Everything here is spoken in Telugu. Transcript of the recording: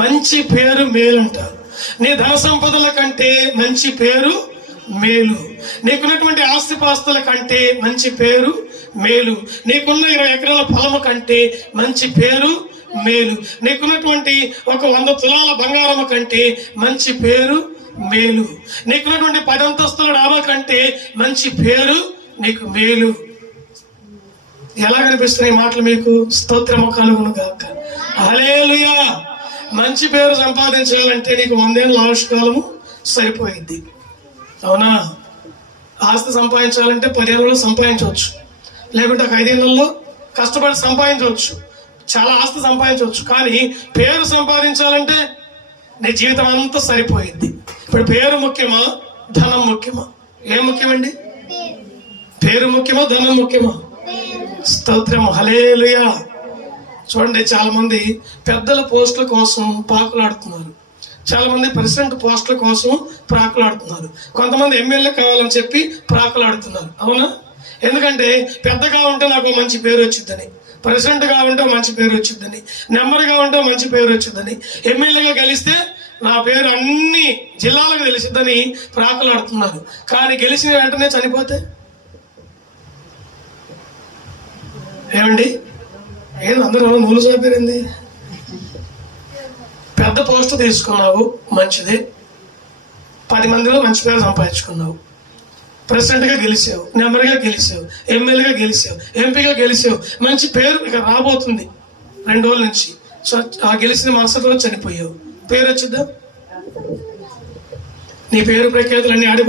మంచి పేరు మేలుంట. నీ ధన సంపదల కంటే మంచి పేరు మేలు. నీకున్నటువంటి ఆస్తిపాస్తుల కంటే మంచి పేరు మేలు. నీకున్న 20 ఎకరాల పొలము కంటే మంచి పేరు మేలు. నీకున్నటువంటి 100 తులాల బంగారము కంటే మంచి పేరు మేలు. నీకున్నటువంటి 10 అంతస్తుల డాబా కంటే మంచి పేరు నీకు మేలు. ఎలా కనిపిస్తున్నాయి మాటలు మీకు? స్తోత్రము కలుగును గాక. హల్లెలూయా. మంచి పేరు సంపాదించాలంటే నీకు 100 ఏళ్ళ ఆయుష్కాలము సరిపోయింది. అవునా? ఆస్తి సంపాదించాలంటే 10 ఏళ్ళలో సంపాదించవచ్చు, లేకుంటే 5 ఏళ్ళలో కష్టపడి సంపాదించవచ్చు, చాలా ఆస్తి సంపాదించవచ్చు. కానీ పేరు సంపాదించాలంటే నీ జీవితం అంతా సరిపోయింది. ఇప్పుడు పేరు ముఖ్యమా, ధనం ముఖ్యమా? ఏం ముఖ్యమండి? పేరు ముఖ్యమా, ధనం ముఖ్యమా? స్తోత్రం. హల్లెలూయా. చూడండి, చాలా మంది పెద్దల పోస్టుల కోసం పాకులాడుతున్నారు, చాలా మంది ప్రెసిడెంట్ పోస్టుల కోసం ప్రాకులాడుతున్నారు, కొంతమంది ఎమ్మెల్యే కావాలని చెప్పి ప్రాకులాడుతున్నారు. అవునా? ఎందుకంటే పెద్దగా ఉంటే నాకు మంచి పేరు వచ్చిందని, ప్రెసిడెంట్గా ఉంటే మంచి పేరు వచ్చిందని, నెంబర్గా ఉంటే మంచి పేరు వచ్చిందని, ఎమ్మెల్యేగా గెలిస్తే నా పేరు అన్ని జిల్లాలకు తెలిసిద్దని ప్రాకులాడుతున్నారు. కానీ గెలిచిన వెంటనే చనిపోతే ఏమండి? ఏదో అందరూ నూలు చాపారండి. పెద్ద పోస్ట్ తీసుకున్నావు, మంచిది, 10 మందిలో మంచి పేరు సంపాదించుకున్నావు, ప్రెసిడెంట్గా గెలిచావు, నెంబర్గా గెలిచావు, ఎమ్మెల్యేగా గెలిచావు, ఎంపీగా గెలిచావు, మంచి పేరు ఇక రాబోతుంది 2 రోజుల నుంచి. సో ఆ గెలిచిన మరుసటి రోజు చనిపోయావు, పేరు వచ్చిద్దా? నీ పేరు ప్రఖ్యాతులన్నీ ఆడిపో